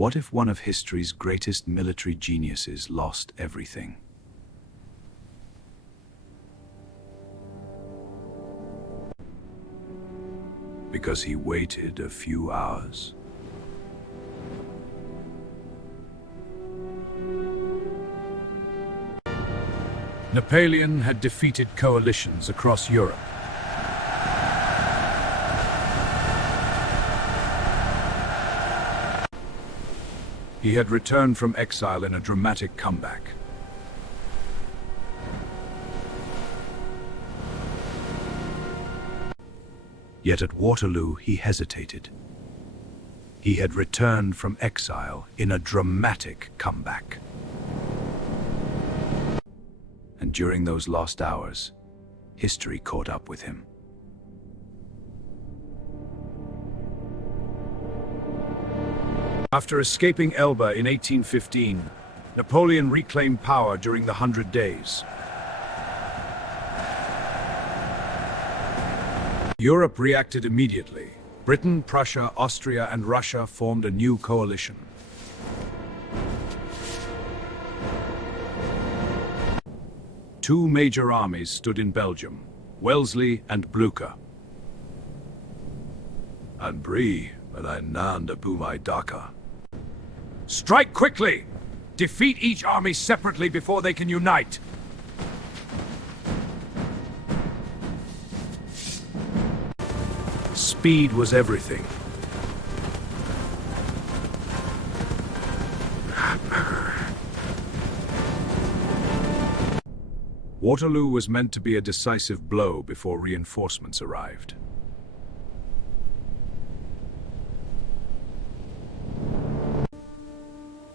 What if one of history's greatest military geniuses lost everything? Because he waited a few hours. Napoleon had defeated coalitions across Europe. He had returned from exile in a dramatic comeback. Yet at Waterloo he hesitated. He had returned from exile in a dramatic comeback. And during those lost hours, history caught up with him. After escaping Elba in 1815, Napoleon reclaimed power during the 100 Days. Europe reacted immediately. Britain, Prussia, Austria, and Russia formed a new coalition. Two major armies stood in Belgium, Wellesley and Blucher. And Brie, but I nanda Bumai Dhaka. Strike quickly! Defeat each army separately before they can unite! Speed was everything. Waterloo was meant to be a decisive blow before reinforcements arrived.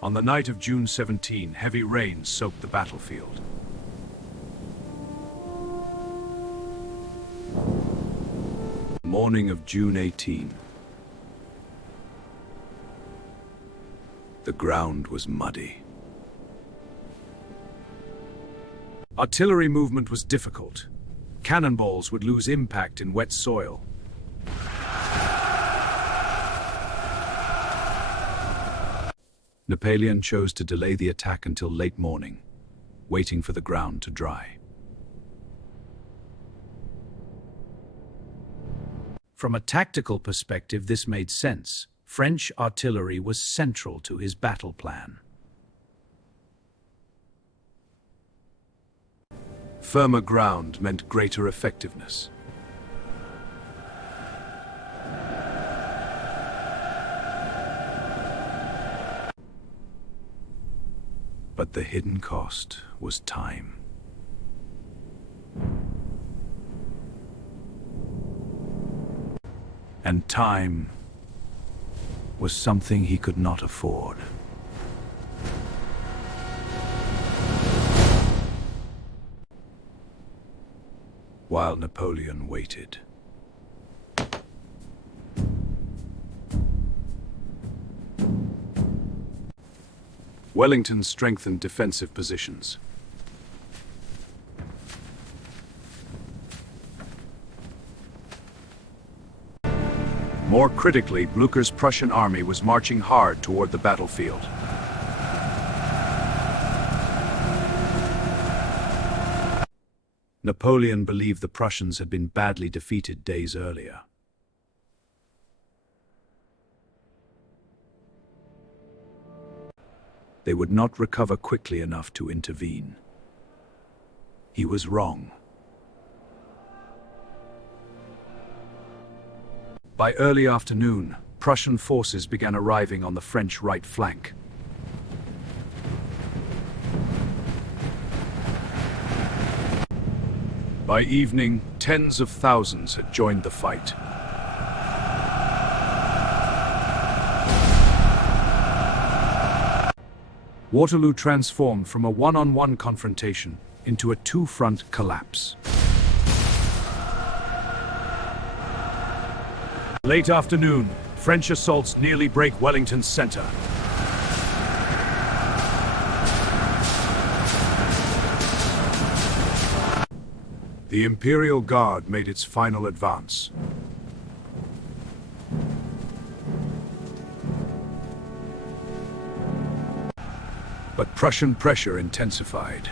On the night of June 17, heavy rains soaked the battlefield. Morning of June 18. The ground was muddy. Artillery movement was difficult. Cannonballs would lose impact in wet soil. Napoleon chose to delay the attack until late morning, waiting for the ground to dry. From a tactical perspective, this made sense. French artillery was central to his battle plan. Firmer ground meant greater effectiveness. But the hidden cost was time. And time was something he could not afford. While Napoleon waited. Wellington strengthened defensive positions. More critically, Blucher's Prussian army was marching hard toward the battlefield. Napoleon believed the Prussians had been badly defeated days earlier. They would not recover quickly enough to intervene. He was wrong. By early afternoon, Prussian forces began arriving on the French right flank. By evening, tens of thousands had joined the fight. Waterloo transformed from a one-on-one confrontation into a two-front collapse. Late afternoon, French assaults nearly break Wellington's center. The Imperial Guard made its final advance. but Prussian pressure intensified.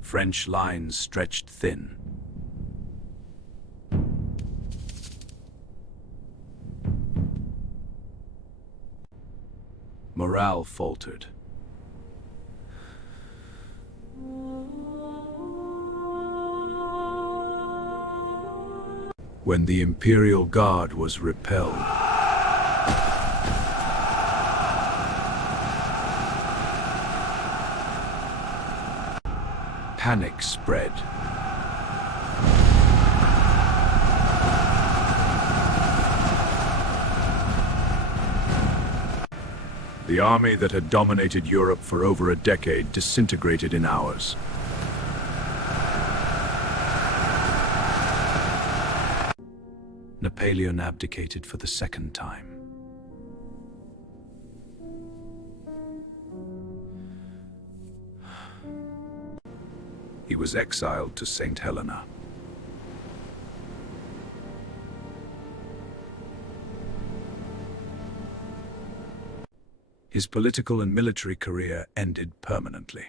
French lines stretched thin. Morale faltered. When the Imperial Guard was repelled, panic spread. The army that had dominated Europe for over a decade disintegrated in hours. Napoleon abdicated for the second time. He was exiled to St. Helena. His political and military career ended permanently.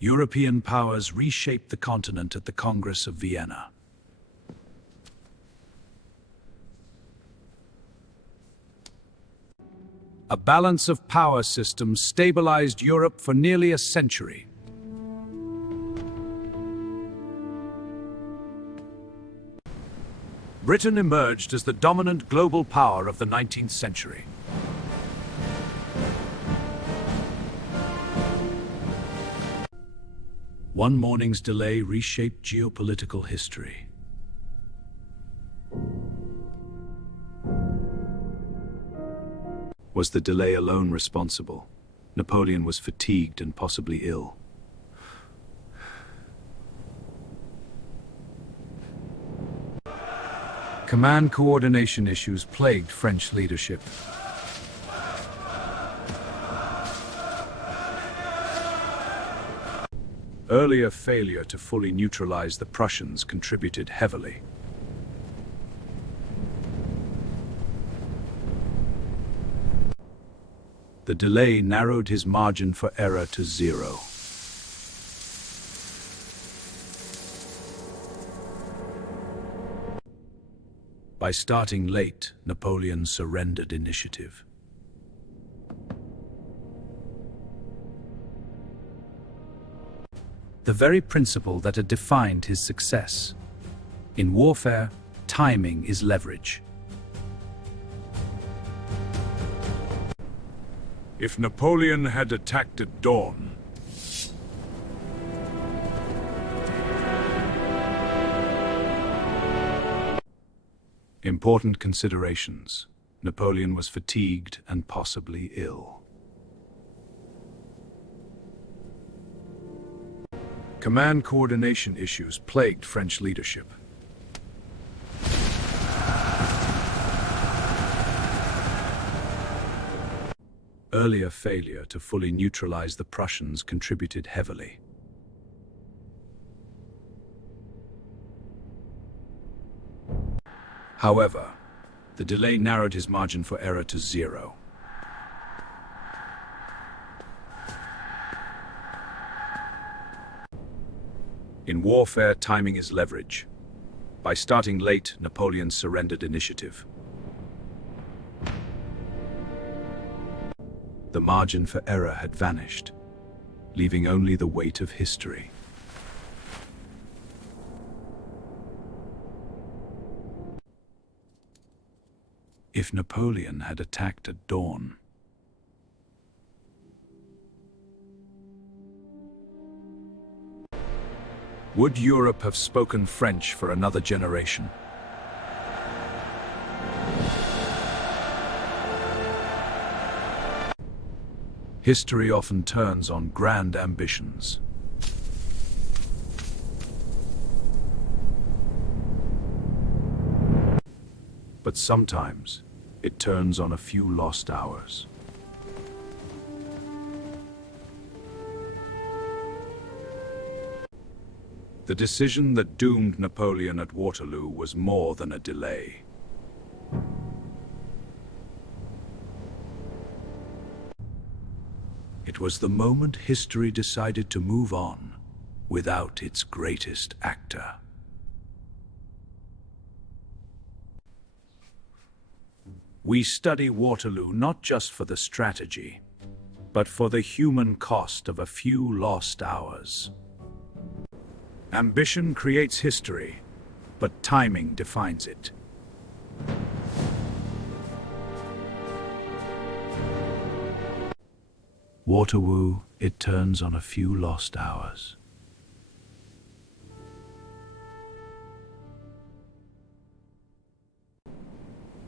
European powers reshaped the continent at the Congress of Vienna. A balance of power systems stabilized Europe for nearly a century. Britain emerged as the dominant global power of the 19th century. One morning's delay reshaped geopolitical history. Was the delay alone responsible? Napoleon was fatigued and possibly ill. Command coordination issues plagued French leadership. Earlier failure to fully neutralize the Prussians contributed heavily. The delay narrowed his margin for error to 0. By starting late, Napoleon surrendered initiative. The very principle that had defined his success. In warfare, timing is leverage. If Napoleon had attacked at dawn, important considerations. Napoleon was fatigued and possibly ill. Command coordination issues plagued French leadership. Earlier failure to fully neutralize the Prussians contributed heavily. However, the delay narrowed his margin for error to 0. In warfare, timing is leverage. By starting late, Napoleon surrendered initiative. The margin for error had vanished, leaving only the weight of history. If Napoleon had attacked at dawn, would Europe have spoken French for another generation? History often turns on grand ambitions. But sometimes it turns on a few lost hours. The decision that doomed Napoleon at Waterloo was more than a delay. It was the moment history decided to move on without its greatest actor. We study Waterloo not just for the strategy, but for the human cost of a few lost hours. Ambition creates history, but timing defines it. Waterloo, it turns on a few lost hours.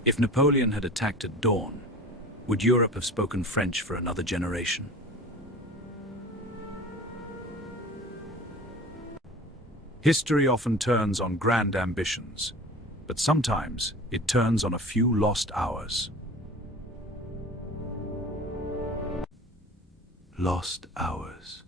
If Napoleon had attacked at dawn, would Europe have spoken French for another generation? History often turns on grand ambitions, but sometimes it turns on a few lost hours. Lost hours.